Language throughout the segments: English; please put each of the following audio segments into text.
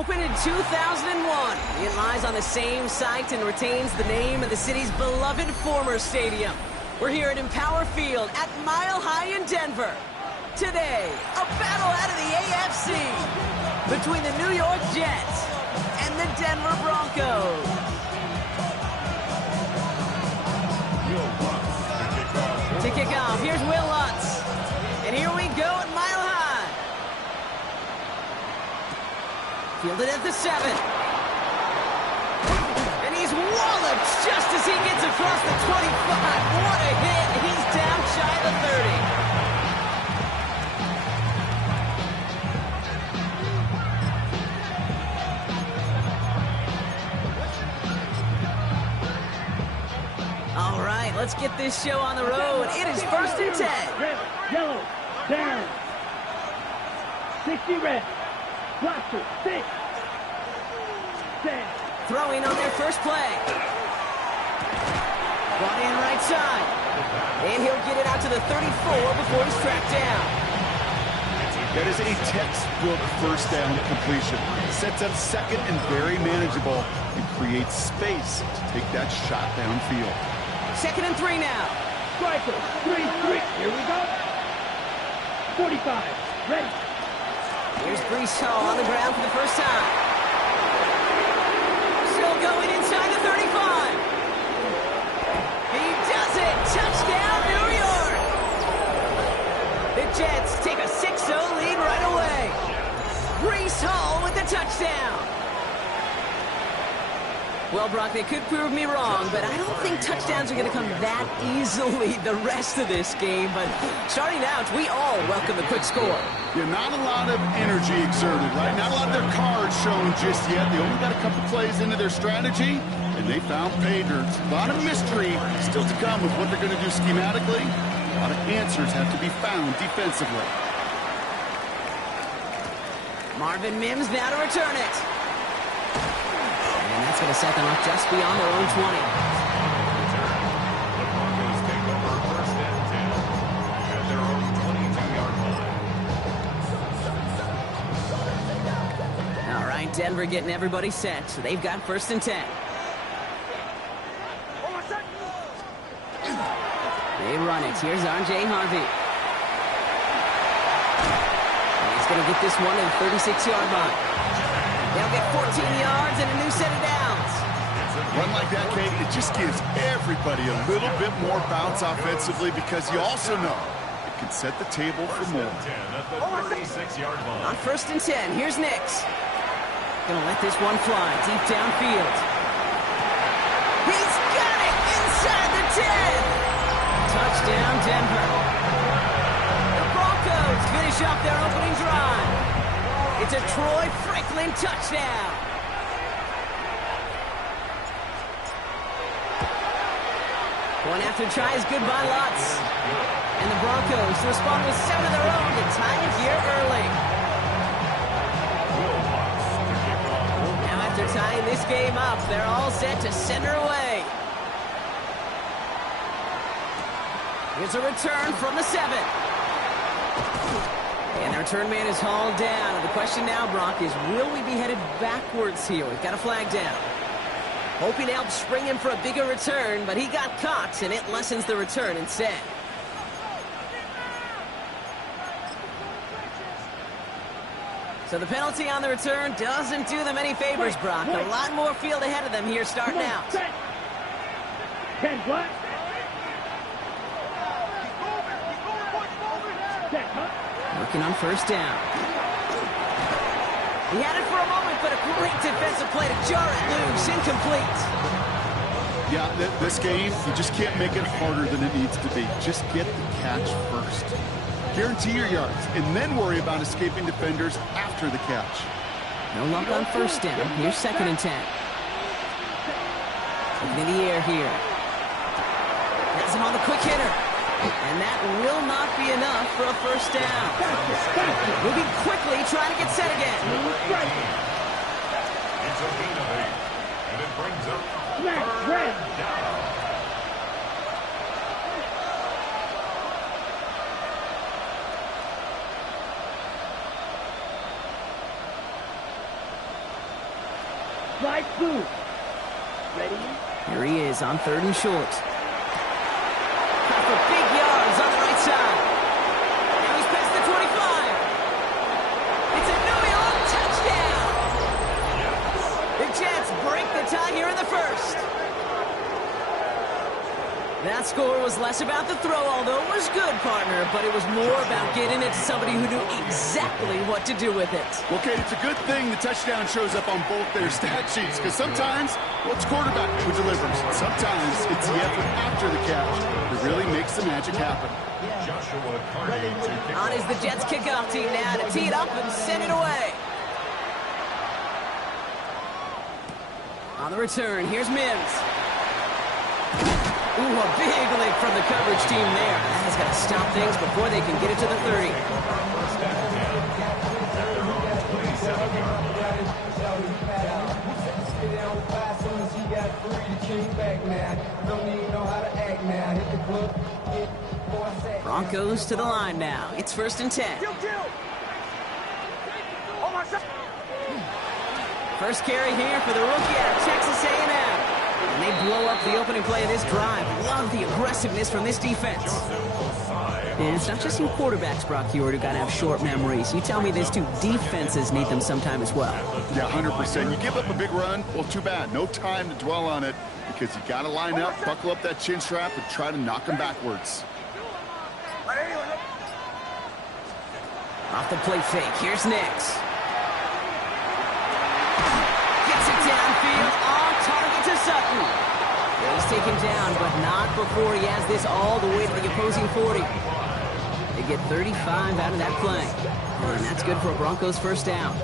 Opened in 2001, it lies on the same site and retains the name of the city's beloved former stadium. We're here at Empower Field at Mile High in Denver. Today, a battle out of the AFC between the New York Jets and the Denver Broncos. To kick off, here's Will Lutz. And here we go at Mile High. Fielded at the 7. And he's walloped just as he gets across the 25. What a hit. He's down shy of the 30. All right, let's get this show on the road. It is 1st and 10. Red, yellow, down. 60 red. Blaster, 6. Set. Throwing on their first play. Brought in right side. And he'll get it out to the 34 before he's tracked down. That is a textbook first down completion. Sets up second and very manageable and creates space to take that shot downfield. 2nd and 3 now. Striker, 3. Here we go. 45. Ready. Here's Breece Hall on the ground for the first time. Still going inside the 35. He does it. Touchdown, New York. The Jets take a 6-0 lead right away. Breece Hall with the touchdown. Well, Brock, they could prove me wrong, but I don't think touchdowns are going to come that easily the rest of this game. But starting out, we all welcome the quick score. Yeah, not a lot of energy exerted, right? Not a lot of their cards showing just yet. They only got a couple plays into their strategy, and they found pay dirt. A lot of mystery still to come with what they're going to do schematically. A lot of answers have to be found defensively. Marvin Mims now to return it. And that's going to set them up just beyond their own 20. The Broncos take over 1st and 10 at their own 22-yard line. All right, Denver getting everybody set, so they've got 1st and 10. They run it. Here's R.J. Harvey. And he's going to get this one to the 36-yard line. They'll get 14 yards and a new set of downs. Run like that, Kate, it just gives everybody a little bit more bounce offensively because you also know it can set the table for more. 10 at the 36-yard line. On 1st and 10, here's Nix. Gonna let this one fly deep downfield. He's got it inside the 10. Touchdown, Denver. The Broncos finish off their opening drive. It's a Troy Franklin touchdown. One after try is good by Lutz. And the Broncos respond with 7 of their own to tie it here early. Now after tying this game up, they're all set to send her away. Here's a return from the 7. And the return man is hauled down. And the question now, Brock, is will we be headed backwards here? We've got a flag down. Hoping to help spring him for a bigger return, but he got caught, and it lessens the return instead. So the penalty on the return doesn't do them any favors, Brock. A lot more field ahead of them here starting out. 10 black. Working on 1st down. He had it for a moment, but a great defensive play to jar it loose. Incomplete. Yeah, this game, you just can't make it harder than it needs to be. Just get the catch first. Guarantee your yards, and then worry about escaping defenders after the catch. No luck on 1st down. Here's 2nd and 10. Looking in the air here. Has him on the quick hitter. And that will not be enough for a 1st down. Moving quickly, trying to get set again. It's a gain of 8. And it brings up 3rd down. Slide through. Ready? Here he is on 3rd and short. Cut for big yards on the right side. Now he's past the 25. It's a New York touchdown. The Jets break the tie here in the first. That score was less about the throw, although it was good, partner, but it was more about getting it to somebody who knew exactly what to do with it. Well, Kate, it's a good thing the touchdown shows up on both their stat sheets, because sometimes, well, it's quarterback who delivers. Sometimes it's the effort after the catch that really makes the magic happen. Joshua Carney to kick On is the Jets kickoff team now to tee it up and send it away. On the return, here's Mims. Ooh, a big lick from the coverage team there. That has got to stop things before they can get it to the 30. Broncos to the line now. It's 1st and 10. First carry here for the rookie out of Texas A&M. And they blow up the opening play of this drive. Love the aggressiveness from this defense. And it's not just you quarterbacks, Brock Huard, who got to have short memories. You tell me this too, defenses need them sometime as well. Yeah, 100%. You give up a big run, well, too bad. No time to dwell on it, because you got to line up, buckle up that chin strap, and try to knock them backwards. Off the play fake, here's Nix. Gets it downfield, on target to Sutton. He's taken down, but not before he has this all the way to the opposing 40. They get 35 out of that play. And that's good for a Broncos first down.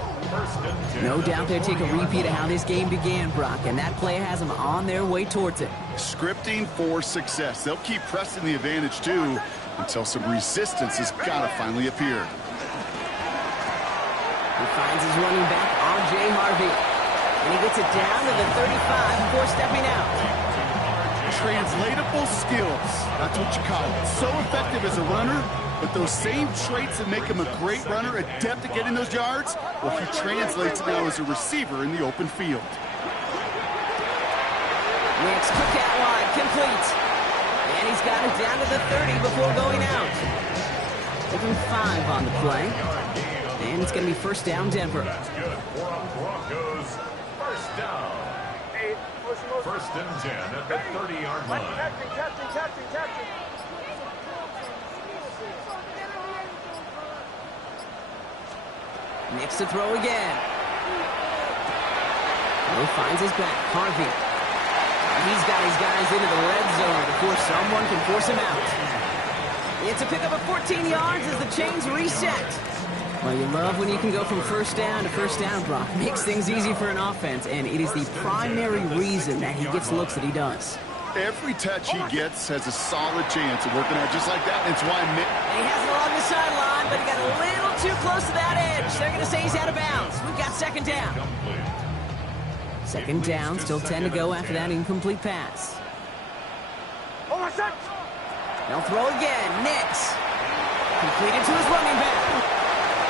No doubt they'll take a repeat of how this game began, Brock, and that play has them on their way towards it. Scripting for success. They'll keep pressing the advantage, too, until some resistance has got to finally appear. He finds his running back, R.J. Harvey. And he gets it down to the 35 before stepping out. Translatable skills. That's what you call it. So effective as a runner, but those same traits that make him a great runner, adept at getting those yards, well, he translates now as a receiver in the open field. Nix took that wide, complete. And he's got it down to the 30 before going out. Taking 5 on the play. And it's going to be first down, Denver. That's good for a Broncos. First down. 1st and 10 at the 30-yard line. Nix to throw again. He finds his back, Harvey. He's got his guys into the red zone before someone can force him out. It's a pickup of 14 yards as the chains reset. Well, you love when you can go from first down to first down, Brock. Makes things easy for an offense, and it is the primary reason that he gets looks that he does. Every touch he gets has a solid chance of working out just like that. It's why And he has it along the sideline, but he got a little too close to that edge. They're going to say he's out of bounds. We've got second down. Second down, still 10 to go after that incomplete pass. They'll throw again. Nix. Completed to his running back.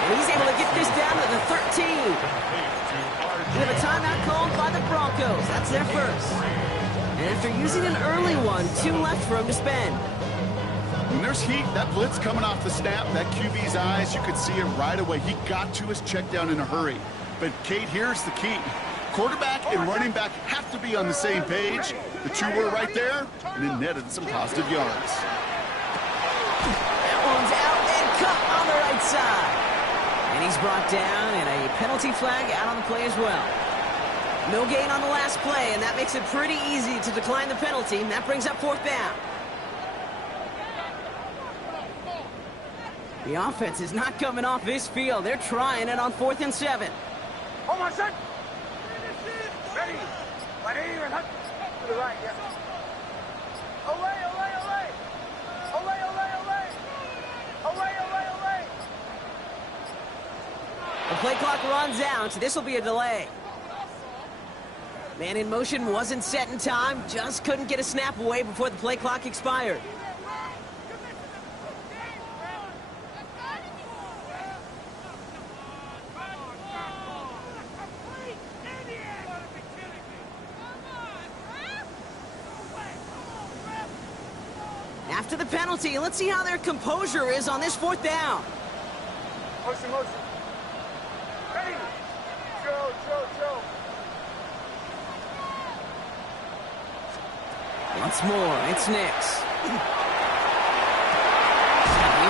And he's able to get this down to the 13. We have a timeout called by the Broncos. That's their first. And after using an early one, 2 left for him to spend. When there's heat, that blitz coming off the snap, that QB's eyes, you could see it right away. He got to his check down in a hurry. But, Kate, here's the key. Quarterback and running back have to be on the same page. The 2 were right there, and it netted some positive yards. That one's out and cut on the right side. And he's brought down, and a penalty flag out on the play as well. No gain on the last play, and that makes it pretty easy to decline the penalty, and that brings up 4th down. The offense is not coming off this field. They're trying it on 4th and 7. Hold on, son. Ready. Ready. To the right, yeah. Away, away, away. Away, away, away. Away, away, away. The play clock runs out. This will be a delay. Man in motion wasn't set in time. Just couldn't get a snap away before the play clock expired. after the penalty. Let's see how their composure is on this 4th down. Motion, motion. Ready. Chill, chill, chill. Once more, it's Nix. He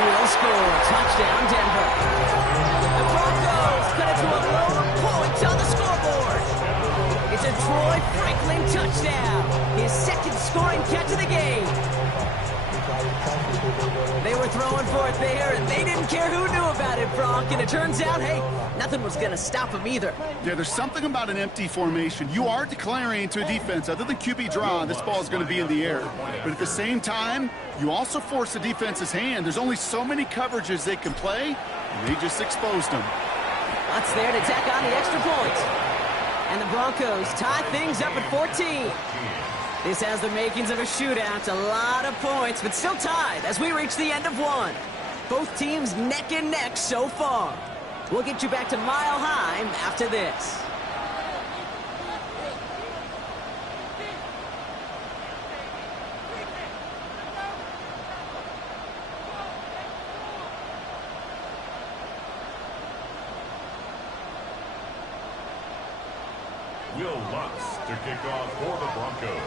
will score. Touchdown, Denver. The Broncos cut it to a load of points on the scoreboard. It's a Troy Franklin touchdown. His 2nd scoring catch of the game. They were throwing for it there, and they didn't care who knew about it, Bronk. And it turns out, hey, nothing was going to stop them either. Yeah, there's something about an empty formation. You are declaring to a defense, other than QB draw, this ball is going to be in the air. But at the same time, you also force the defense's hand. There's only so many coverages they can play, and they just exposed them. Lutz there to tack on the extra point. And the Broncos tie things up at 14. This has the makings of a shootout. A lot of points, but still tied as we reach the end of one. Both teams neck and neck so far. We'll get you back to Mile High after this. Will Lutz to kick off for the Broncos.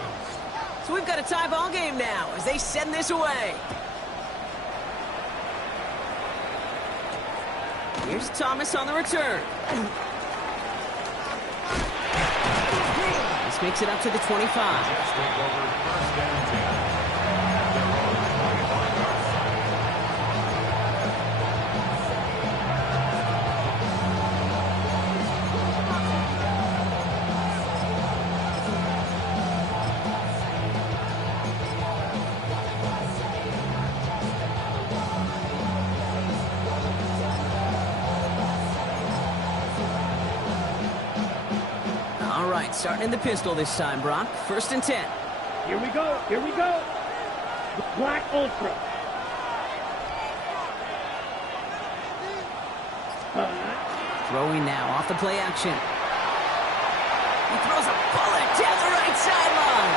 So we've got a tie ball game now as they send this away. Here's Thomas on the return. This makes it up to the 25. Jets take over 1st and 10 at their own 25 yard line. All right, starting in the pistol this time, Brock. 1st and 10. Here we go. Here we go. The Black Ultra. Throwing now off the play action. He throws a bullet down the right sideline.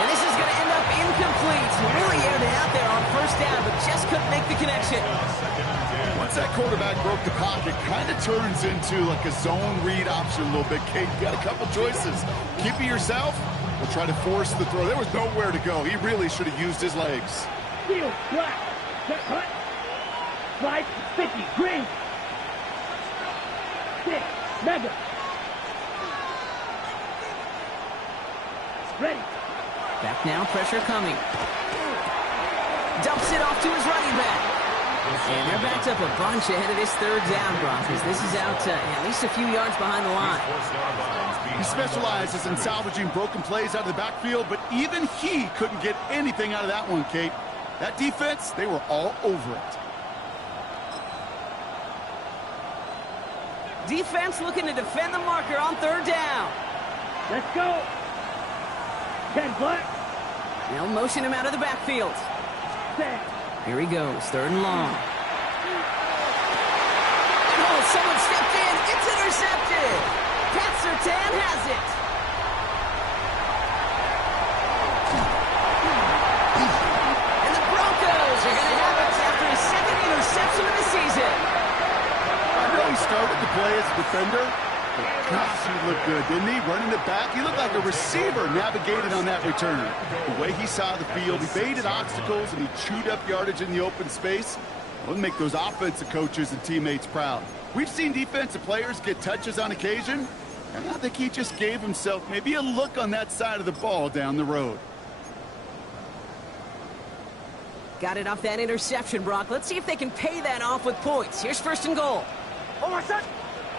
And this is going to end up incomplete. He really aired it out there on 1st down, but just couldn't make the connection. Once that quarterback broke the pocket, kind of turns into like a zone read option a little bit. Kate, you got a couple choices. Keep it yourself or try to force the throw. There was nowhere to go. He really should have used his legs. Field, black. Jet cut. Slide, 50, green. 6, mega. Ready. Back now, pressure coming. Dumps it off to his running back. And they're backed up a bunch ahead of this 3rd down, Broncos. This is out at least a few yards behind the line. He specializes in salvaging broken plays out of the backfield, but even he couldn't get anything out of that one, Kate. That defense, they were all over it. Defense looking to defend the marker on 3rd down. Let's go. 10 black. They'll motion him out of the backfield. 10. Here he goes, 3rd and long. Oh, someone stepped in. It's intercepted. Pat Surtain has it. And the Broncos are going to have it after his 2nd interception of the season. I know he started to play as a defender, but gosh, he looked good, didn't he? Running it back, he looked like a receiver navigated on that return. The way he saw the field, he baited obstacles, and he chewed up yardage in the open space. It'll make those offensive coaches and teammates proud. We've seen defensive players get touches on occasion, and I think he just gave himself maybe a look on that side of the ball down the road. Got it off that interception, Brock. Let's see if they can pay that off with points. Here's 1st and goal. Oh, my son.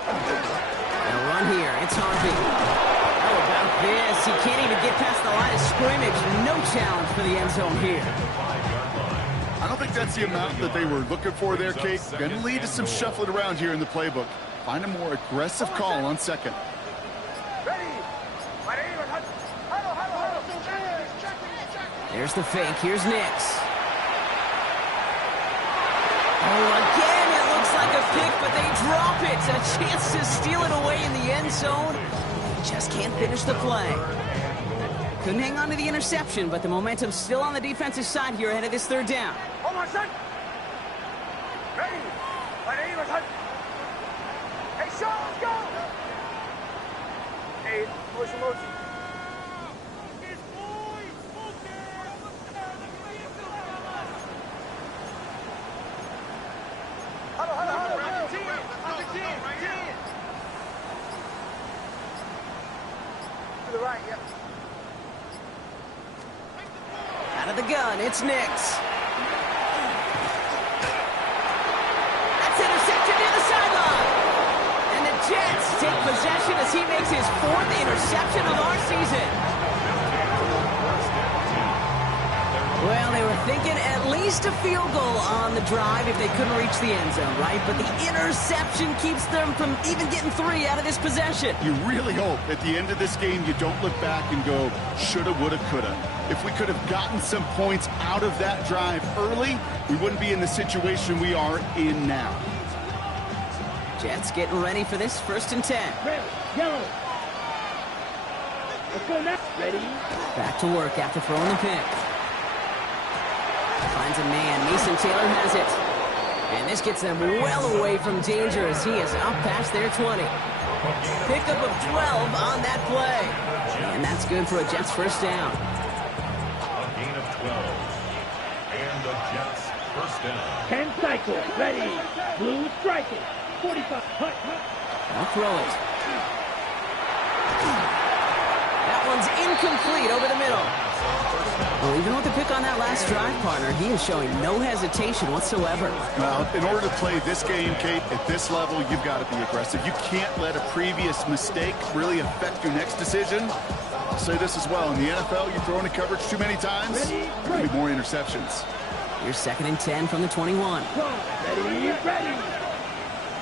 And a run here. It's Harvey. How about this? He can't even get past the line of scrimmage. No challenge for the end zone here. I don't think that's the amount that they were looking for there, Kate. Going to lead to some shuffling around here in the playbook. Find a more aggressive call on 2nd. Ready. There's the fake. Here's Nix. Oh, again, it looks like a pick, but they drop it. A chance to steal it away in the end zone. Just can't finish the play. Couldn't hang on to the interception, but the momentum's still on the defensive side here ahead of this third down. Hold on, son. Ready. Ready, let's hunt. Hey, Sean, let's go. Hey, motion, motion. To the right, yep. Out of the gun, it's Nix. That's interception near the sideline. And the Jets take possession as he makes his 4th interception of our season. Well, they were thinking at least a field goal on the drive if they couldn't reach the end zone, right? But the interception keeps them from even getting 3 out of this possession. You really hope at the end of this game you don't look back and go, shoulda, woulda, coulda. If we could have gotten some points out of that drive early, we wouldn't be in the situation we are in now. Jets getting ready for this 1st and 10. Red, yellow. Let's go now. Ready. Back to work after throwing the pick. Finds a man. Mason Taylor has it. And this gets them well away from danger as he is up past their 20. Pickup of 12 on that play. And that's good for a Jets 1st down. A gain of 12. And the Jets 1st down. 10 cycle. Ready. Blue striking. 45. Hut, hut. I'll throw it. That one's incomplete over the middle. Well, even with the pick on that last drive, partner, he is showing no hesitation whatsoever. Well, in order to play this game, Kate, at this level, you've got to be aggressive. You can't let a previous mistake really affect your next decision. I'll say this as well. In the NFL, you throw into coverage too many times, there could be more interceptions. Here's 2nd and 10 from the 21. Ready, ready.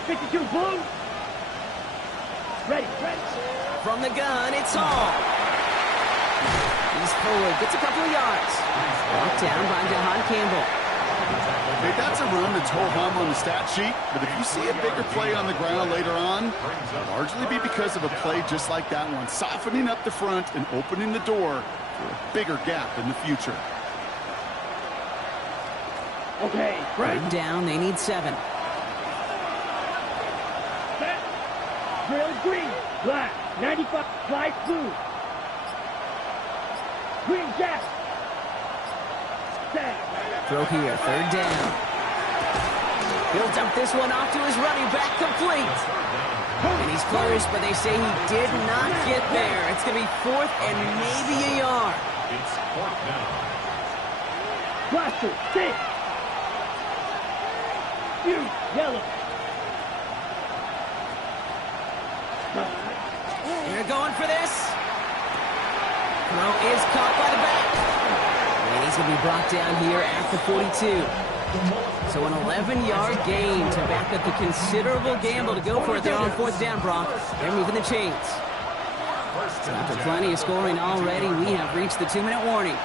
52 blue. Ready, ready. From the gun, it's Hall. He's forward, gets a couple of yards. Brought down by Jahan Campbell. Hey, that's a run that's ho-hum on the stat sheet, but if you see a bigger play on the ground later on, it'll largely be because of a play just like that one, softening up the front and opening the door for a bigger gap in the future. Okay, right. 3rd down, they need 7. Set. Drill green. Black. 95. Light blue. Green jack. Set. Throw here, 3rd down. He'll dump this one off to his running back, complete. And he's close, but they say he did not get there. It's going to be 4th and maybe a yard. It's 4th down. Blaster. 6. Huge. Yellow. They're going for this. Throw is caught by the back. And he's going to be brought down here at the 42. So an 11-yard gain to back up the considerable gamble to go for it there on 4th down, Brock. They're moving the chains. So after plenty of scoring already, we have reached the 2-minute warning.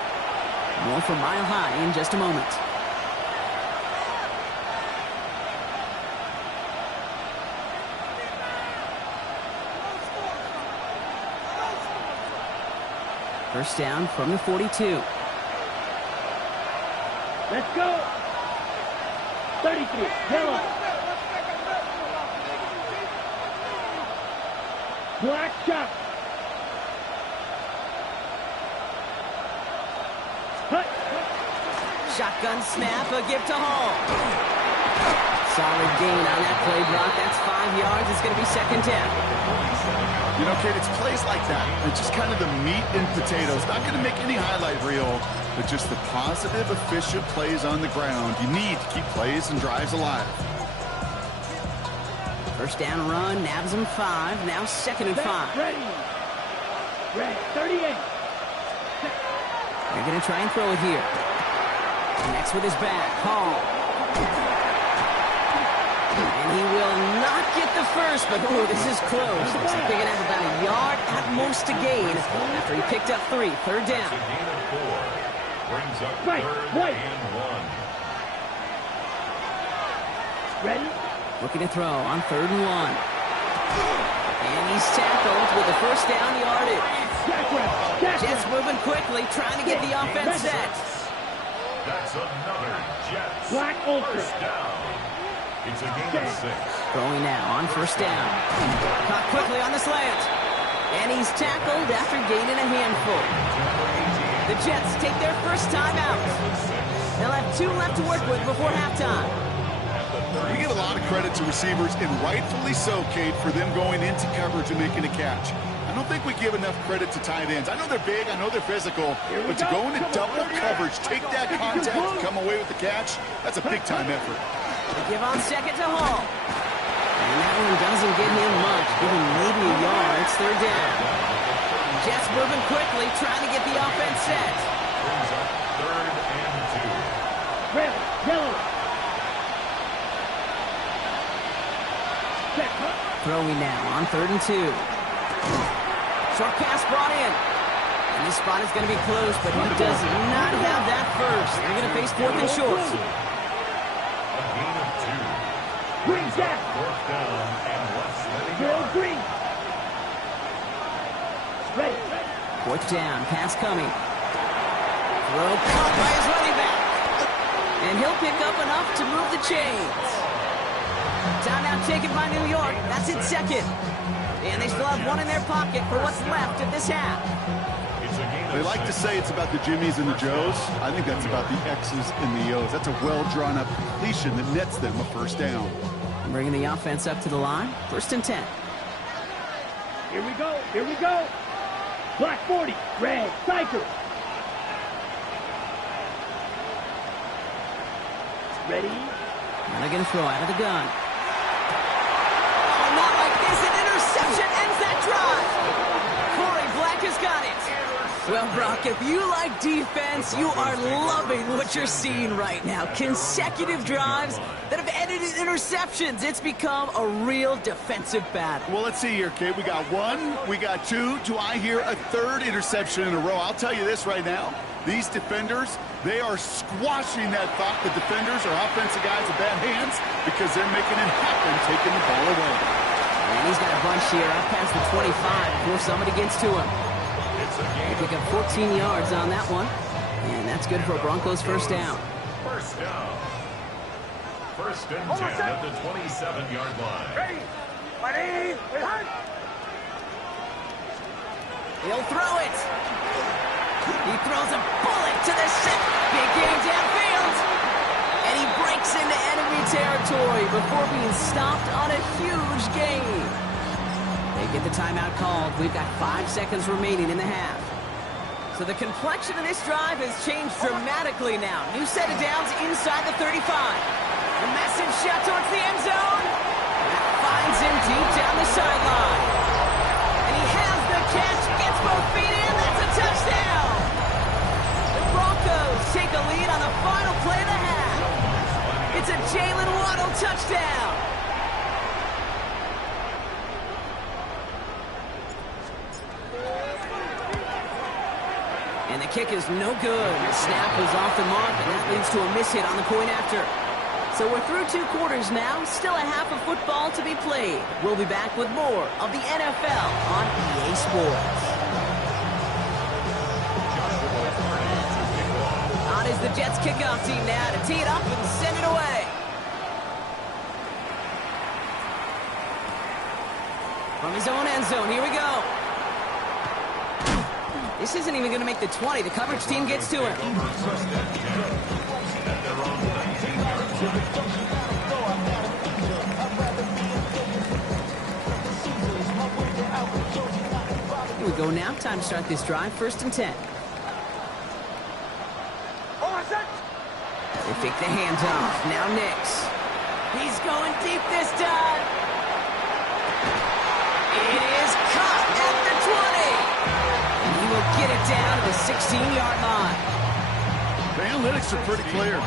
More from Mile High in just a moment. First down from the 42. Let's go. 33. Yellow. Black shot. Hut. Shotgun snap, a give to Hall. Solid gain on that play, Brock. That's 5 yards. It's going to be 2nd down. You know, Kate, it's plays like that. It's just kind of the meat and potatoes. Not going to make any highlight reel, but just the positive, efficient plays on the ground. You need to keep plays and drives alive. First down run, nabs him 5. Now 2nd and 5. Ready. Red. 38. They're going to try and throw it here. Next with his back, Hall. And he will not get the first, but ooh, this is close. Looks like they're going to have about a yard at most to gain after he picked up 3. 3rd down. A gain of 4. Brings up Right, 3rd right. and 1. Ready. Looking to throw on 3rd and 1. And he's tackled with the first down yardage. Jets moving quickly, trying to get the offense set. That's another Jets. Black Ultra. First down. It's a gain of 6. Throwing now on first down. Caught quickly on the slant. And he's tackled after gaining a handful. The Jets take their first time out. They'll have 2 left to work with before halftime. We give a lot of credit to receivers, and rightfully so, Kate, for them going into coverage and making a catch. I don't think we give enough credit to tight ends. I know they're big, I know they're physical, but to go into double coverage, take that contact, and come away with the catch, that's a big-time effort. They give on second to Hall. And that one doesn't get him much, give him maybe a yard. It's third down. Jets moving quickly, trying to get the offense set. Brings up 3rd and 2. Red, yellow. Throwing now on 3rd and 2. Short pass brought in. And this spot is going to be close, but he does not have that first. They're going to face 4th and short. A gain of 2. Green Jack. 4th down and less than a Drill yard. green. Ready. 4th down, pass coming. Throw caught by his running back. And he'll pick up enough to move the chains. Timeout taken by New York. That's in second. And they still have 1 in their pocket for what's left of this half. It's a gain of They like to 6. say it's about the Jimmies and the Joes. I think that's about the X's and the O's. That's a well-drawn-up completion that nets them a first down. Bringing the offense up to the line. 1st and 10. Here we go. Here we go. Black 40. Red. Cycle. Ready. Now they're going to throw out of the gun. Oh, not like this. An interception ends that drive. Corey Black has got it. Well, Brock, if you like defense, you are loving what you're seeing right now. Consecutive drives that have ended in interceptions. It's become a real defensive battle. Well, let's see here, Kate. We got 1, we got 2. Do I hear a 3rd interception in a row? I'll tell you this right now. These defenders, they are squashing that thought the defenders are offensive guys with bad hands because they're making it happen, taking the ball away. And he's got a bunch here up past the 25 before somebody gets to him. They pick up 14 yards on that one. And that's good for Broncos first down. First down. 1st and 10 at the 27-yard line. Ready. Ready. Hunt. He'll throw it. He throws a bullet to the set. Big game downfield. And he breaks into enemy territory before being stopped on a huge gain. They get the timeout called. We've got 5 seconds remaining in the half. So the complexion of this drive has changed dramatically now. New set of downs inside the 35. A massive shot towards the end zone. That finds him deep down the sideline. And he has the catch, gets both feet in. That's a touchdown. The Broncos take a lead on the final play of the half. It's a Jalen Waddle touchdown. And the kick is no good. The snap was off the mark, and that leads to a miss hit on the point after. So we're through 2 quarters now. Still a half of football to be played. We'll be back with more of the NFL on EA Sports. On is the Jets kickoff team now to tee it up and send it away. From his own end zone, here we go. This isn't even going to make the 20. The coverage team gets to him. Here we go now. Time to start this drive. 1st and 10. They fake the handoff. Now Nix. He's going deep this time. It is caught at the 20. And he will get it down to the 16-yard line. The analytics are pretty clear.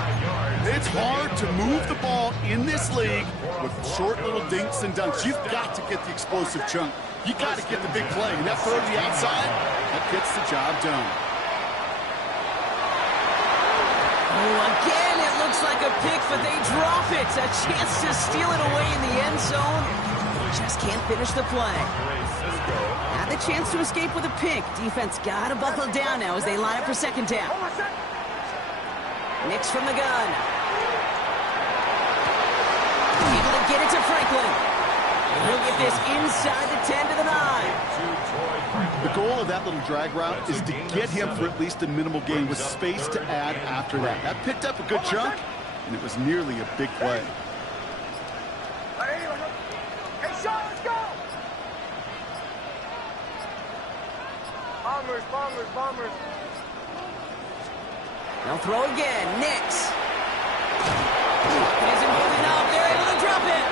It's hard to move the ball in this league with short little dinks and dunks. You've got to get the explosive chunk. You got to get the big play. And that throw to the outside, that gets the job done. Oh, again, it looks like a pick, but they drop it. A chance to steal it away in the end zone. Just can't finish the play. Had the chance to escape with a pick. Defense got to buckle down now as they line up for second down. Nix from the gun. Able to get it to Franklin. He'll get this inside the 10 to the 9. The goal of that little drag route is to get him for at least a minimal gain with space to add after that. That picked up a good chunk, and it was nearly a big play. Hey, Sean, let's go! Bombers. They'll throw again. Nix. It isn't holding up. They're able to drop it.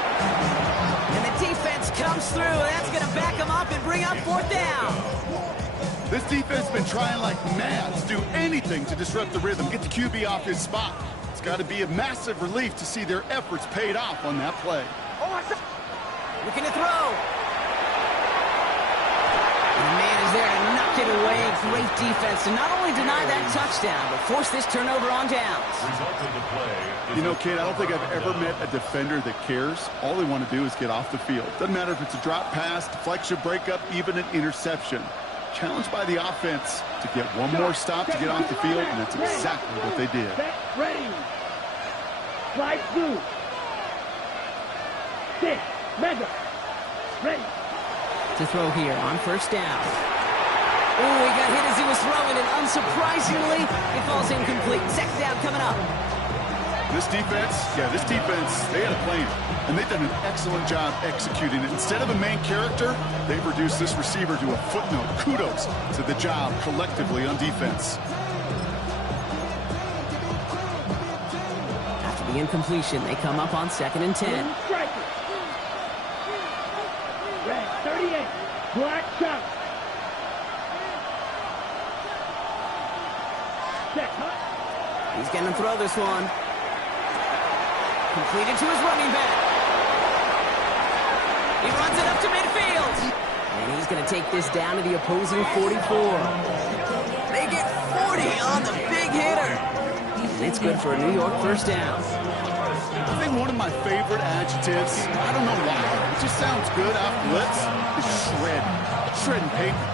And the defense comes through. That's going to back them up and bring up fourth down. This defense has been trying like mad to do anything to disrupt the rhythm, get the QB off his spot. It's got to be a massive relief to see their efforts paid off on that play. Looking to throw. And the man is there to knock it away. Great defense to not only deny that touchdown, but force this turnover on downs. You know, Kate, I don't think I've ever met a defender that cares. All they want to do is get off the field. Doesn't matter if it's a drop pass, deflection, breakup, even an interception. Challenged by the offense to get one more stop to get off the field, and that's exactly what they did. Ready. Slide through. 6. Mega. Ready. To throw here on first down. Oh, he got hit as he was throwing, and unsurprisingly, it falls incomplete. Second down coming up. This defense, they had a plan, and they've done an excellent job executing it. Instead of a main character, they've reduced this receiver to a footnote. Kudos to the job collectively on defense. After the incompletion, they come up on 2nd and 10. Red 38. Black shot. He's going to throw this one. Completed to his running back. He runs it up to midfield. And he's going to take this down to the opposing 44. They get 40 on the big hitter. And it's good for a New York first down. I think one of my favorite adjectives, I don't know why, it just sounds good off blitz, is shred. Shredding paper,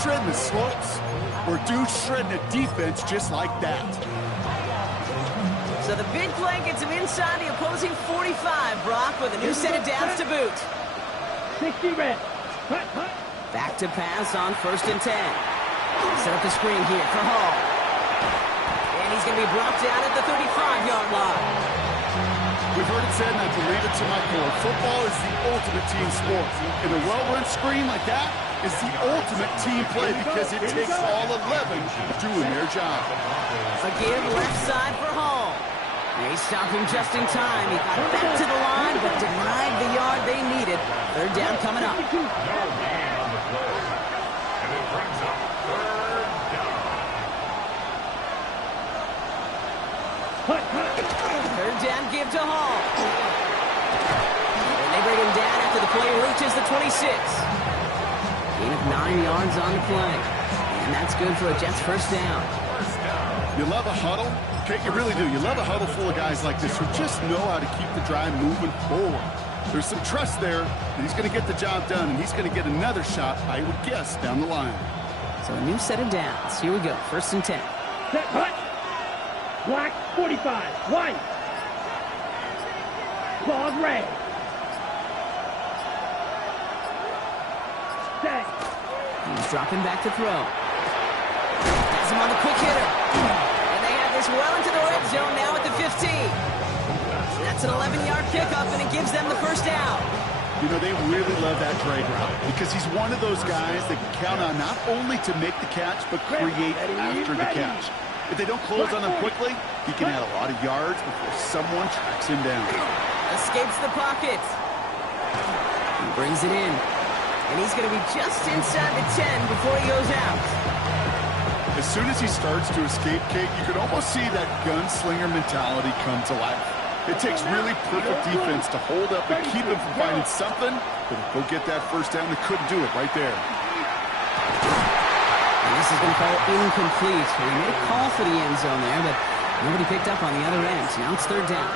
shredding the slopes, or dude shredding a defense just like that. So the big play gets him inside the opposing 45, Brock, with a new set of downs to boot. 60 red. Back to pass on 1st and 10. Set up the screen here for Hall. And he's going to be brought down at the 35-yard line. We've heard it said, and I believe it to my core, football is the ultimate team sport. And a well-run screen like that is the ultimate team play because it takes all 11 doing their job. A give left side for Hall. They stop him just in time. He got back to the line, but denied the yard they needed. Third down coming up. Third down give to Hall. And they bring him down after the play reaches the 26. Gain of 9 yards on the play. And that's good for a Jets first down. You love a huddle? Okay, you really do. You love a huddle full of guys like this who just know how to keep the drive moving forward. There's some trust there that he's going to get the job done, and he's going to get another shot, I would guess, down the line. So a new set of downs. Here we go. 1st and 10. Set hut. Black 45. White. Claws red. Set. He's dropping back to throw. Has him on the quick hitter. And they have this well into the red zone now at the 15. That's an 11-yard pickup, and it gives them the first down. You know, they really love that drag route because he's one of those guys that can count on not only to make the catch, but create after the catch. If they don't close on him quickly, he can add a lot of yards before someone tracks him down. Escapes the pocket. He brings it in. And he's going to be just inside the 10 before he goes out. As soon as he starts to escape, Kate, you can almost see that gunslinger mentality come to life. It takes really perfect defense to hold up and keep him from finding something, but go get that first down. They couldn't do it right there. And this is going to fall incomplete. He made a call for the end zone there, but nobody picked up on the other end. So now it's third down.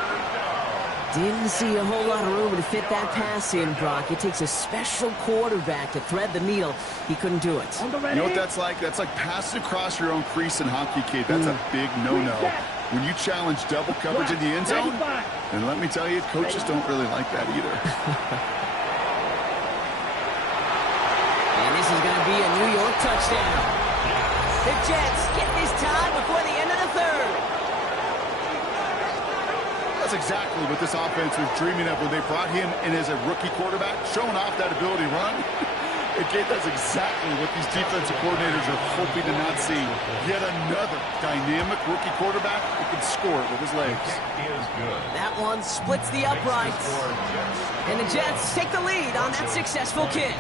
Didn't see a whole lot of room to fit that pass in, Brock. It takes a special quarterback to thread the needle. He couldn't do it. You know what that's like? That's like passing across your own crease in hockey, kid. That's a big no-no. When you challenge double coverage in the end zone, and let me tell you, coaches don't really like that either. And this is going to be a New York touchdown. The Jets get this time before the end of the third. That's exactly what this offense was dreaming of when they brought him in as a rookie quarterback, showing off that ability to run. Again, that's exactly what these defensive coordinators are hoping to not see. Yet another dynamic rookie quarterback who can score it with his legs. That one splits the uprights. And the Jets take the lead on that successful kick.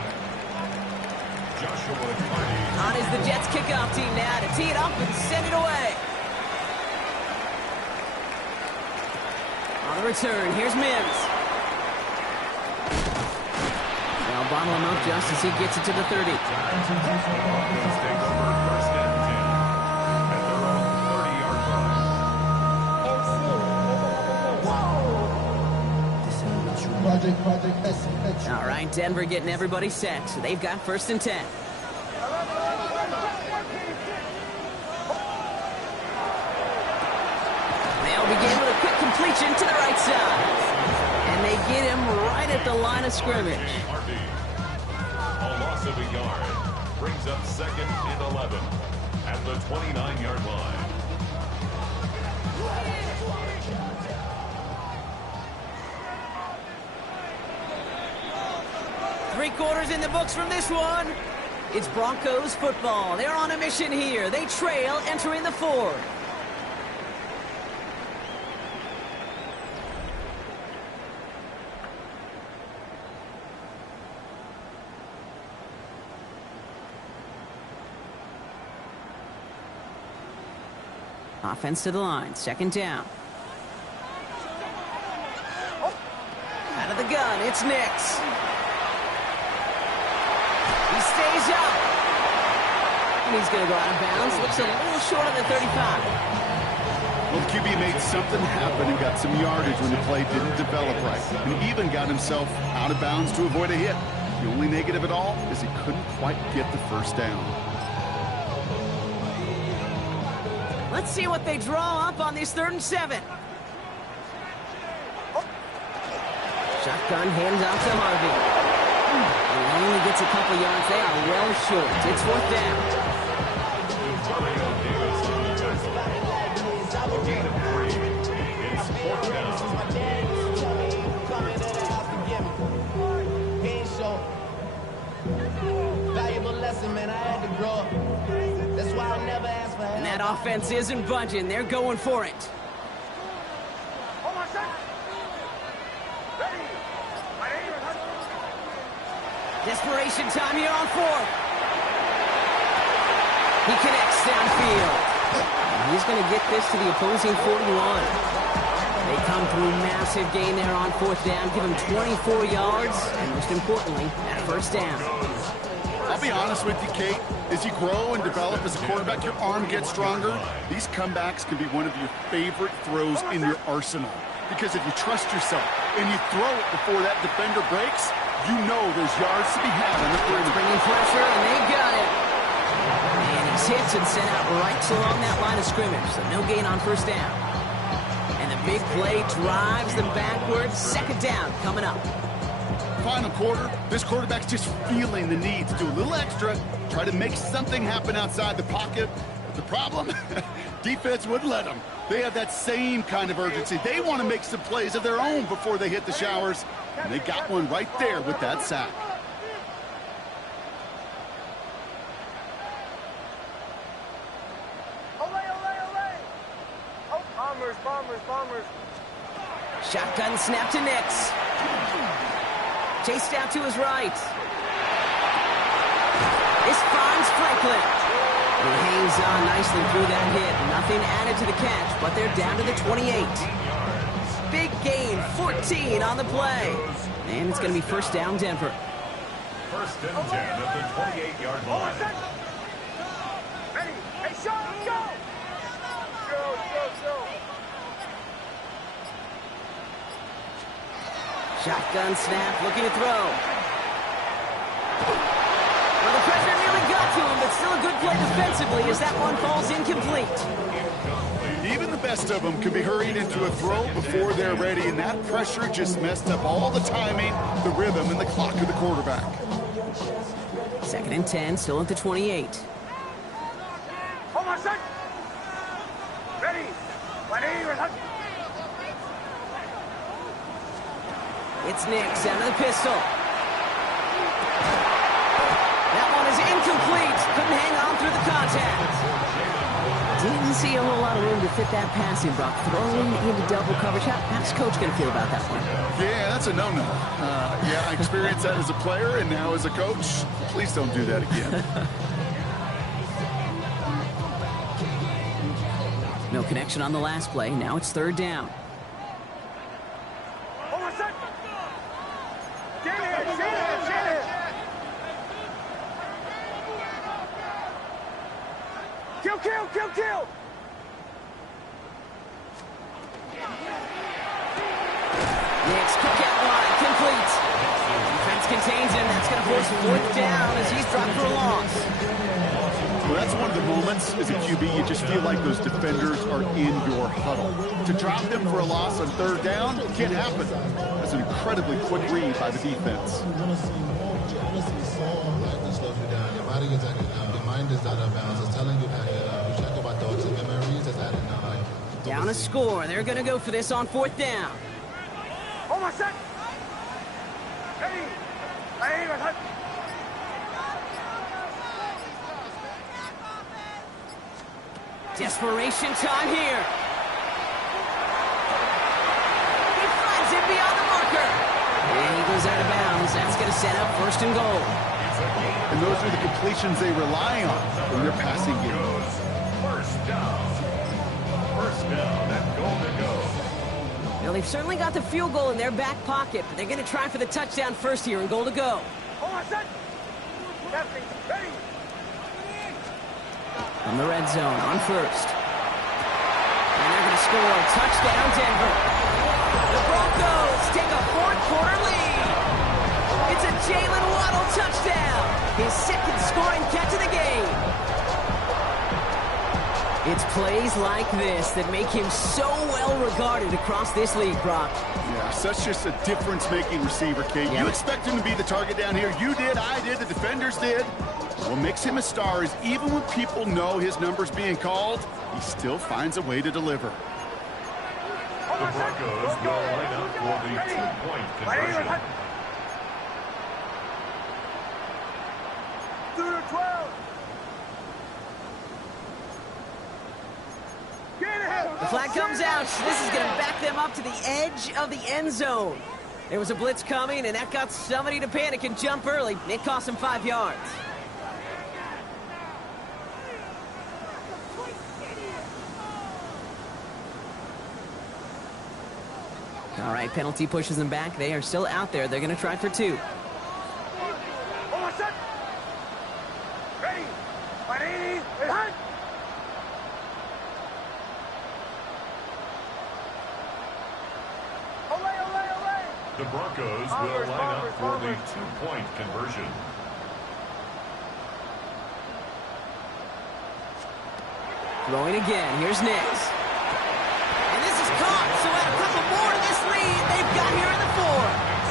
On is the Jets kickoff team now to tee it up and send it away. On the return, here's Mims. They'll bottle him up just as he gets it to the 30. All right, Denver getting everybody set. So they've got 1st and 10. They'll begin with a quick completion to the right side. And they get him right at the line of scrimmage. A loss of a yard brings up 2nd and 11 at the 29-yard line. Three quarters in the books from this one. It's Broncos football. They're on a mission here. They trail entering the fourth. Offense to the line. 2nd down. Out of the gun, it's Nix. He stays up. And he's going to go out of bounds. Looks a little short of the 35. Well, the QB made something happen and got some yardage when the play didn't develop right. And even got himself out of bounds to avoid a hit. The only negative at all is he couldn't quite get the 1st down. Let's see what they draw up on this 3rd and 7. Shotgun hands out to Harvey. He only gets a couple yards. They are well short. It's 4th down. It's 4th down. Valuable lesson, man. I had to grow up. That's why I never asked for help. And that offense isn't budging. They're going for it. Hold on, son. Ready. Desperation time here on 4th. He connects downfield. And he's going to get this to the opposing 41. They come through massive gain there on 4th down. Give him 24 yards. And most importantly, that 1st down. I'll be honest with you, Kate. As you grow and develop as a quarterback, your arm gets stronger. These comebacks can be one of your favorite throws in your arsenal. Because if you trust yourself and you throw it before that defender breaks, you know there's yards to be had on the perimeter. Bringing pressure, and they got it. And he's hit and sent out right along that line of scrimmage. So no gain on 1st down. And the big play drives them backwards. 2nd down coming up. Final quarter, this quarterback's just feeling the need to do a little extra, try to make something happen outside the pocket. But the problem, defense wouldn't let them. They have that same kind of urgency. They want to make some plays of their own before they hit the showers. And they got one right there with that sack. Olay, olay, olay. Oh, bombers. Shotgun snap to Nix. Chased out to his right. This finds Franklin. He hangs on nicely through that hit. Nothing added to the catch, but they're down to the 28. Big gain, 14 on the play. And it's going to be 1st down, Denver. 1st and 10 at the 28-yard line. Ready. Hey, Sean, go. Go. Shotgun snap, looking to throw. Well, the pressure nearly got to him, but still a good play defensively as that one falls incomplete. Even the best of them can be hurried into a throw before they're ready, and that pressure just messed up all the timing, the rhythm, and the clock of the quarterback. 2nd and 10, still at the 28. Hold on, son. Ready. It's Nix out of the pistol. That one is incomplete. Couldn't hang on through the contact. Didn't see a whole lot of room to fit that passing, Brock. Throwing into double coverage. How's Coach going to feel about that one? Yeah, that's a no-no. Yeah, I experienced that as a player and now as a coach. Please don't do that again. No connection on the last play. Now it's 3rd down. Hold on, son. Shanahan. Kill. Nix, quick out wide, complete. Defense contains him. That's going to force 4th down as he's dropped for a loss. Well, that's one of the moments as a QB you just feel like those defenders are in your huddle. To drop them for a loss on 3rd down can't happen. That's an incredibly quick read by the defense. Your body is at your mind is out of bounds. It's telling you that you check about thoughts and memories. That's adding down a score. They're going to go for this on 4th down. Hold on, son. Ready. Desperation time here. He finds it beyond the marker. And he goes out of bounds. That's going to set up 1st and goal. And those are the completions they rely on in their passing game. First down and goal to go. Well, they've certainly got the field goal in their back pocket, but they're going to try for the touchdown first here and goal to go. Hold on, son. Ready. From the red zone on 1st. And they're going to score. Touchdown, Denver. The Broncos take a 4th quarter lead. It's a Jalen Waddle touchdown. His 2nd scoring catch of the game. It's plays like this that make him so well regarded across this league, Brock. Yeah, such just a difference-making receiver, Kate. Yeah. You expect him to be the target down here. You did, I did, the defenders did. What makes him a star is even when people know his number's being called, he still finds a way to deliver. The Broncos will line up for the 2-point conversion. 2-12. The flag comes out. This is going to back them up to the edge of the end zone. There was a blitz coming, and that got somebody to panic and jump early. It cost him 5 yards. All right, penalty pushes them back. They are still out there. They're going to try for 2. Hold on, son. Ready. 180. Hunt. The Broncos will line up for the 2-point conversion. Throwing again. Here's Nix. And this is caught. So add a couple more to this lead. They've got here in the 4.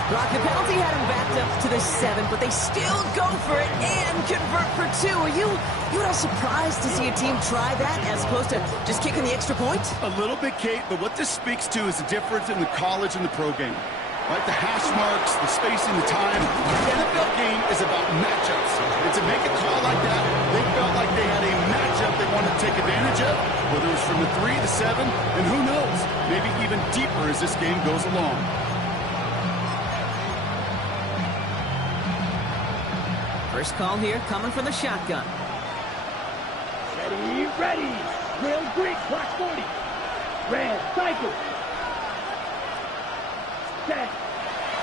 Brock, the penalty had him backed up to the 7, but they still go for it and convert for 2. Are you at all surprised to see a team try that as opposed to just kicking the extra point? A little bit, Kate, but what this speaks to is the difference in the college and the pro game. Like the hash marks, the spacing, the time. The NFL game is about matchups. And to make a call like that, they felt like they had a matchup they wanted to take advantage of, whether it was from the 3, the 7, and who knows, maybe even deeper as this game goes along. First call here coming from the shotgun. Ready. Real Greek, block 40. Red, cycle. Set.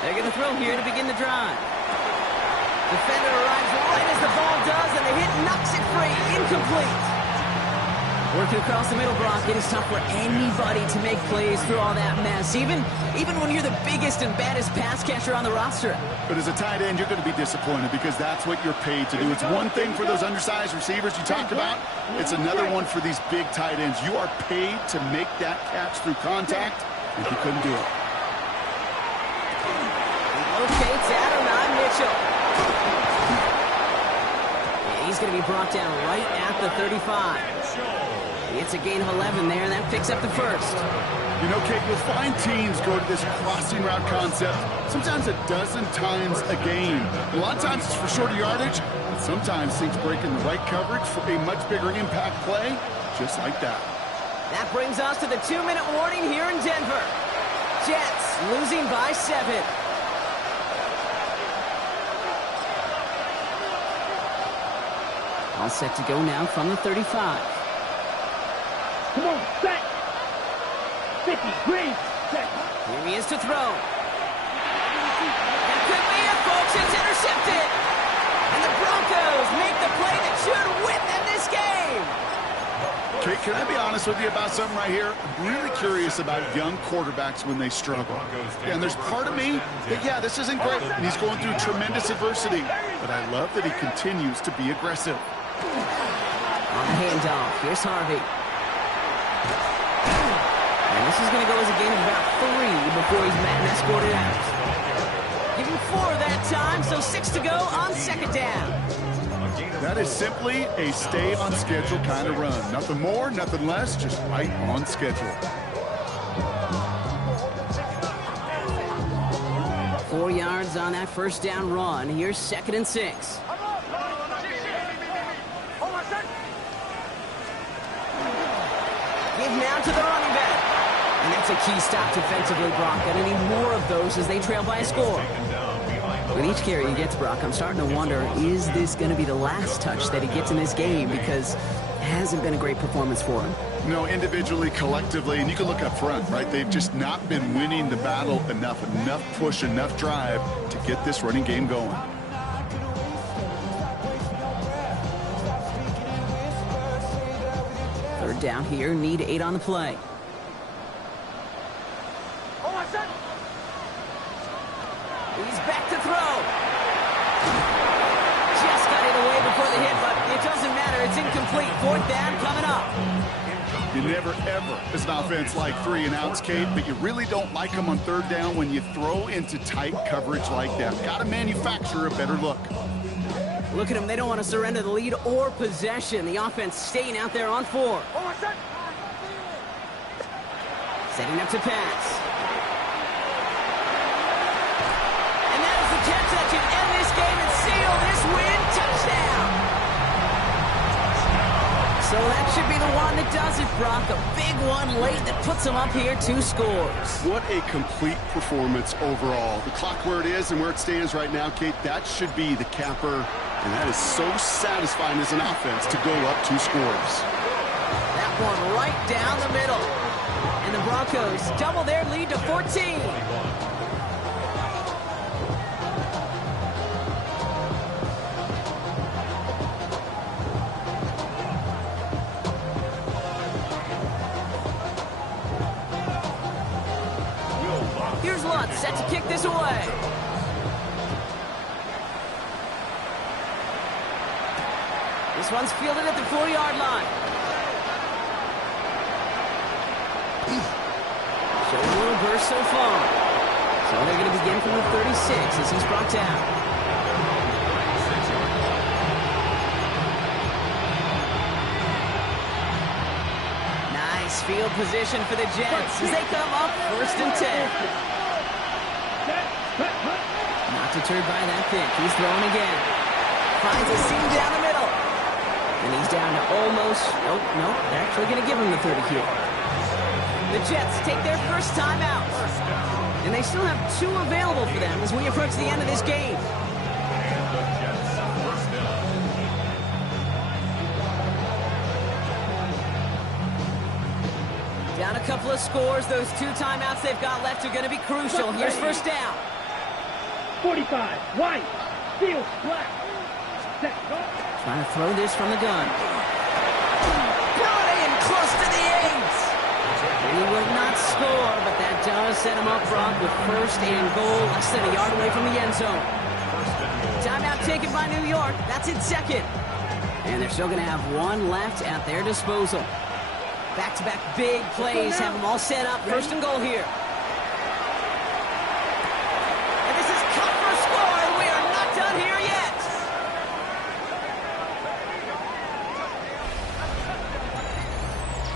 They're going to throw here to begin the drive. Defender arrives right as the ball does, and the hit knocks it free. Incomplete. Working across the middle, Brock, it is tough for anybody to make plays through all that mess, even when you're the biggest and baddest pass catcher on the roster. But as a tight end, you're going to be disappointed because that's what you're paid to do. It's one thing for those undersized receivers you talked about. It's another one for these big tight ends. You are paid to make that catch through contact, and he couldn't do it. He locates Adonai Mitchell. He's going to be brought down right at the 35. It's a gain of 11 there, and that picks up the first. You know, Kate, you'll find teams go to this crossing route concept sometimes a dozen times a game. A lot of times it's for shorter yardage, but sometimes things break in the right coverage for a much bigger impact play, just like that. That brings us to the 2-minute warning here in Denver. Jets losing by 7. All set to go now from the 35. Come on, set. 50, green, set. Here he is to throw. That could be it, folks. It's intercepted. And the Broncos make the play that should win them this game. Kate, can I be honest with you about something right here? I'm really curious about young quarterbacks when they struggle. And there's part of me that, yeah, this isn't great. And he's going through tremendous adversity. But I love that he continues to be aggressive. On the handoff, here's Harvey. And this is going to go as a gain of about 3 before he's met and escorted out. Give him 4 that time, so 6 to go on second down. That is simply a stay on schedule kind of run. Nothing more, nothing less, just right on schedule. 4 yards on that first down run. Here's 2nd and 6. Give now to the running back. And that's a key stop defensively, Brock. Gonna need more of those as they trail by a score. With each carry he gets, Brock, I'm starting to wonder, is this going to be the last touch that he gets in this game? Because it hasn't been a great performance for him. No, individually, collectively, and you can look up front, right? They've just not been winning the battle enough push, enough drive to get this running game going. Third down here, need 8 on the play. He's back to throw. Just got it away before the hit, but it doesn't matter. It's incomplete. 4th down coming up. You never, ever, as an offense, like 3 and outs, Kate, but you really don't like them on 3rd down when you throw into tight coverage like that. Got to manufacture a better look. Look at them. They don't want to surrender the lead or possession. The offense staying out there on 4. Setting up to pass. Catch that can end this game and seal this win. Touchdown! So that should be the one that does it, Brock. A big one late that puts them up here 2 scores. What a complete performance overall. The clock where it is and where it stands right now, Kate, that should be the capper. And that is so satisfying as an offense to go up 2 scores. That one right down the middle. And the Broncos double their lead to 14. Here's Lutz, set to kick this away. This one's fielded at the 4-yard line. Showing a little burst so far. So they're going to begin from the 36 as he's brought down. Nice field position for the Jets as they come up 1st and 10. Not deterred by that pick. He's throwing again. Finds a seam down the middle. And he's down to almost... Nope. They're actually going to give him the 30 here. The Jets take their first time out. And they still have 2 available for them as we approach the end of this game. Down a couple of scores. Those 2 timeouts they've got left are going to be crucial. Here's first down. 45, white, field, black. Set, go. Trying to throw this from the gun. Brought in He will not score, but that does set him up, Brock, with first and goal, less than a yard away from the end zone. Timeout taken by New York. That's its second. And they're still going to have one left at their disposal. Back-to-back big plays have them all set up. First and goal here. And this is cut for a score, and we are not done here yet.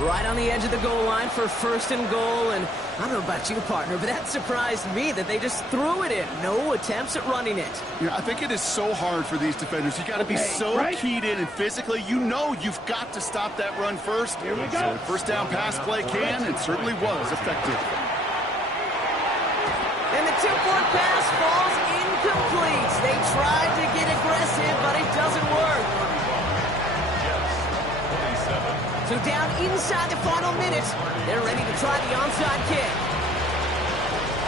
Right on the edge of the goal line for first and goal, and I don't know about you, partner, but that surprised me that they just threw it in. No attempts at running it. Yeah, I think it is so hard for these defenders. You got to be so keyed in, and physically, you know you've got to stop that run first. Here we go. So first down pass play can and certainly was effective. And the two-point pass falls incomplete. They tried to get aggressive, but it doesn't work. So down inside the final minute, they're ready to try the onside kick.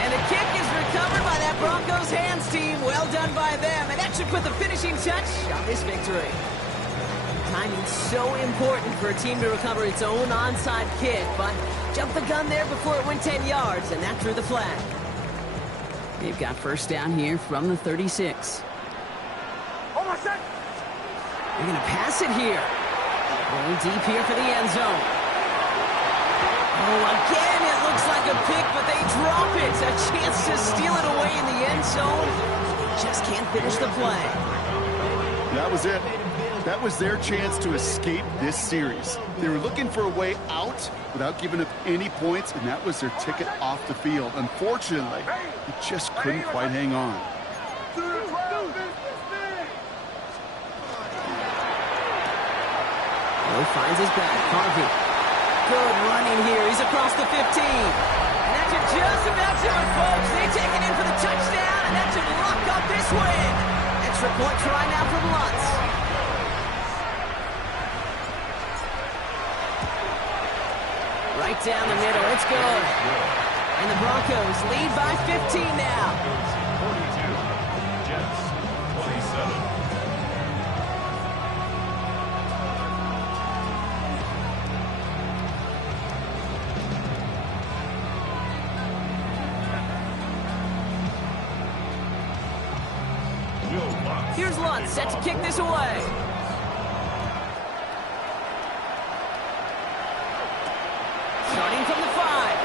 And the kick is recovered by that Broncos hands team. Well done by them, and that should put the finishing touch on this victory. Timing's so important for a team to recover its own onside kick, but jumped the gun there before it went 10 yards, and that drew the flag. They've got first down here from the 36. Almost set. They're going to pass it here. Going deep here for the end zone. Oh, again, it looks like a pick, but they drop it. A chance to steal it away in the end zone. Just can't finish the play. That was it. That was their chance to escape this series. They were looking for a way out without giving up any points, and that was their ticket off the field. Unfortunately, they just couldn't quite hang on. Finds his back. Harvey. Good running here. He's across the 15. And that should just about do it, folks. They take it in for the touchdown, and that should lock up this win. Extra point try now from Lutz. Right down the middle. It's good. And the Broncos lead by 15 now. 42. Jets 27. Here's Lutz, set to kick this away. Starting from the 5.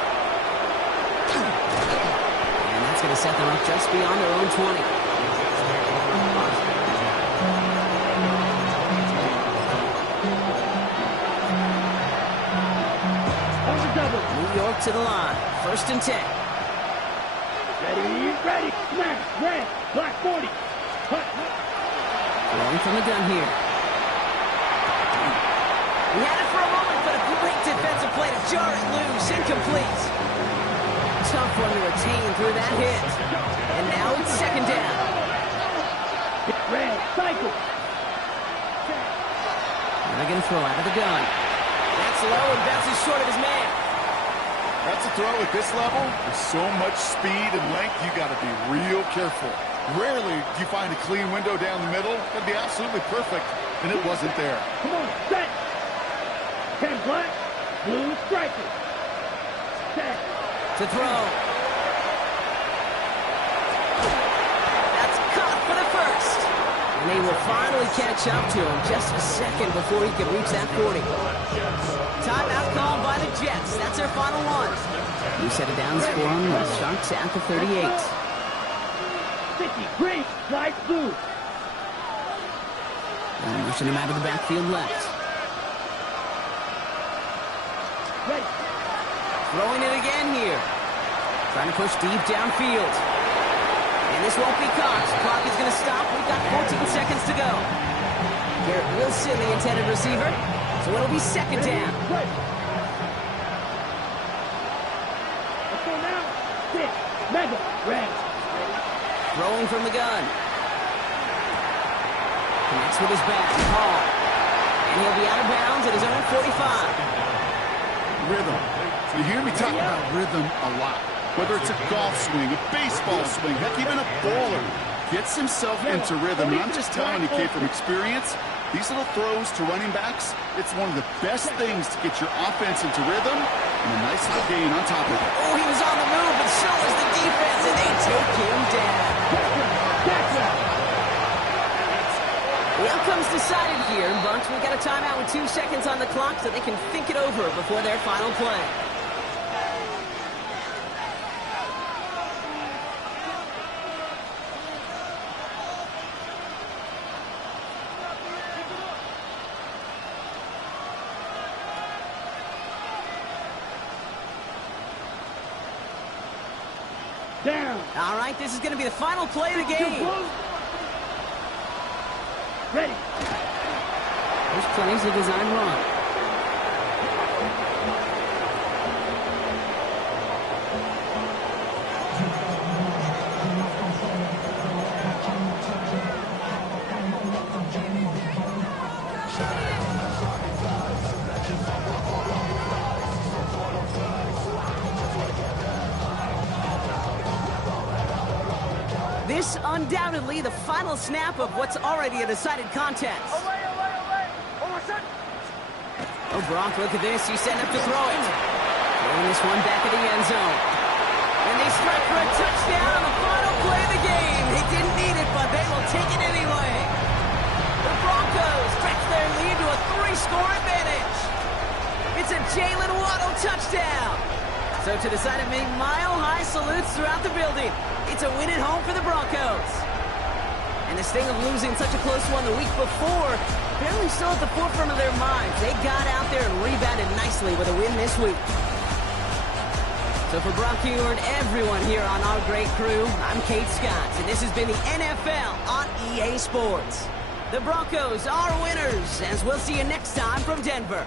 And that's going to set them up just beyond their own 20. On the double. New York to the line. First and 10. Ready. Smash. Red. Black 40. Throwing from the gun here. He had it for a moment, but a great defensive play to jar it loose. Incomplete. Tough one to retain through that hit. And now it's second down. Red. Cycle. They're going to throw out of the gun. That's low and bounces short of his man. That's a throw at this level. With so much speed and length, you got to be real careful. Rarely do you find a clean window down the middle. That'd be absolutely perfect, and it wasn't there. Come on, set. 10 black, blue striker. Set. To throw. That's caught for the first. And they will finally catch up to him just a second before he can reach that 40. Timeout called by the Jets. That's their final one. You set it down for him. The Sharks at the 38. 50, green, light blue. And pushing him out of the backfield left. Ready. Throwing it again here. Trying to push deep downfield. And this won't be caught. Clock is going to stop. We've got 14 seconds to go. Garrett Wilson, the intended receiver. So it'll be second down. Ready. Let's go now. 6, mega, red. Throwing from the gun. Connects with his back. Hall. And he'll be out of bounds at his own 45. Rhythm. You hear me talk about rhythm a lot. Whether it's a golf swing, a baseball swing, heck, even a bowler. gets himself into rhythm. And I'm just telling you, Kate, from experience, these little throws to running backs, it's one of the best things to get your offense into rhythm and a nice little gain on top of it. Oh, he was on the move, but so was the defense, and they take him down. The outcome's decided here, but we got a timeout with 2 seconds on the clock so they can think it over before their final play. Down. All right, this is going to be the final play of the game. Ready. Those plays are designed wrong. This undoubtedly the final snap of what's already a decided contest. Away, away, away. Over, son. Oh, Gronk, look at this. He's setting up to throw it. Throwing this one back in the end zone. And they strike for a touchdown on the final play of the game. They didn't need it, but they will take it anyway. The Broncos stretch their lead to a 3-score advantage. It's a Jalen Waddle touchdown. So to decide it, make mile-high salutes throughout the building. It's a win at home for the Broncos. And the sting of losing such a close one the week before, apparently still at the forefront of their minds. They got out there and rebounded nicely with a win this week. So for Brock Huard, everyone here on our great crew, I'm Kate Scott, and this has been the NFL on EA Sports. The Broncos are winners, as we'll see you next time from Denver.